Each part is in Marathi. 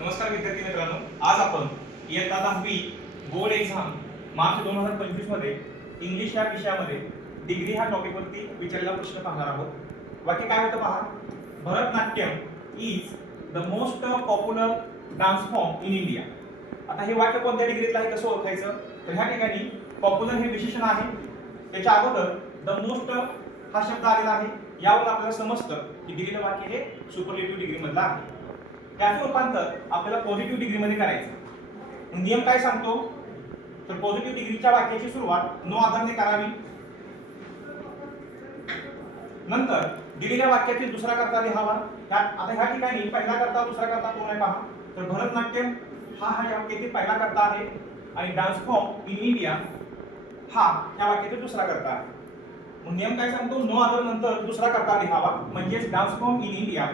नमस्कार विद्यार्थी मित्रांनो, आज आपण इयत्ता 10वी बोर्ड एक्झाम मार्च 2025 मध्ये इंग्लिश या विषयामध्ये डिग्री ह्या टॉपिक वरती विचारलेला प्रश्न पाहणार आहोत. वाक्य काय होतं पहा. Bharatanatyam is the most popular dance form in India. आता हे वाक्य कोणत्या डिग्रीतलं आहे कसं ओळखायचं, तर ह्या ठिकाणी पॉप्युलर हे विशेषण आहे, त्याच्या अगोदर द मोस्ट हा शब्द आलेला आहे. यावर आपल्याला समजतं की दिलेलं वाक्य हे सुपरलेटिव्ह डिग्री मधलं आहे. त्याचं रूपांतर आपल्याला पॉझिटिव्ह डिग्री मध्ये करायचं. नियम काय सांगतो, तर पॉझिटिव्ह डिग्रीच्या वाक्याची सुरुवात नो अदरने करावी. नंतर दिलेल्या वाक्यातील दुसरा कर्ता लिहावा. आता ह्या ठिकाणी पहिला कर्ता दुसरा कर्ता कोण आहे पहा, तर भरतनाट्यम हा या वाक्यातील पहिला कर्ता आहे आणि डान्स फॉर्म इन इंडिया हा या वाक्यातील दुसरा कर्ता आहे. मग नियम काय सांगतो, नो अदर नंतर दुसरा कर्ता लिहावा, म्हणजेच डान्स फॉर्म इन इंडिया.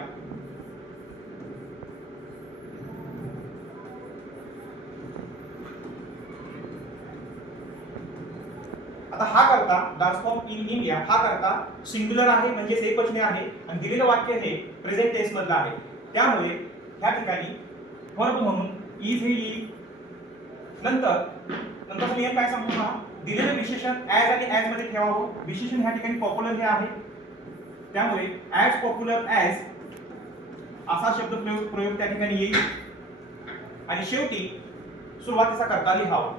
आता हा करता डान्स फॉर्म इन इंडिया हा करता सिंग्युलर आहे, म्हणजे एकवचनी आहे आणि दिलेलं वाक्य हे प्रेझेंट टेन्स मधलं आहे. त्यामुळे ह्या ठिकाणी वर्ब म्हणून इज हे येईल. नंतरचा नियम काय सांगतो पहा, दिलेलं विशेषण ऍज आणि ऍज मध्ये ठेवावं. विशेषण ह्या ठिकाणी पॉप्युलर हे आहे, त्यामुळे ऍज पॉप्युलर ऍज असा शब्द प्रयोग त्या ठिकाणी येईल आणि शेवटी सुरुवातीचा कर्ता लिहावा.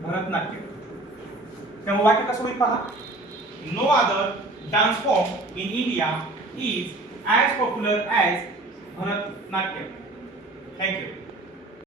भरतनाट्यम. त्यामुळे वाक्य कसं होईल पहा, no other dance form in India is as popular as Bharatanatyam. Thank you.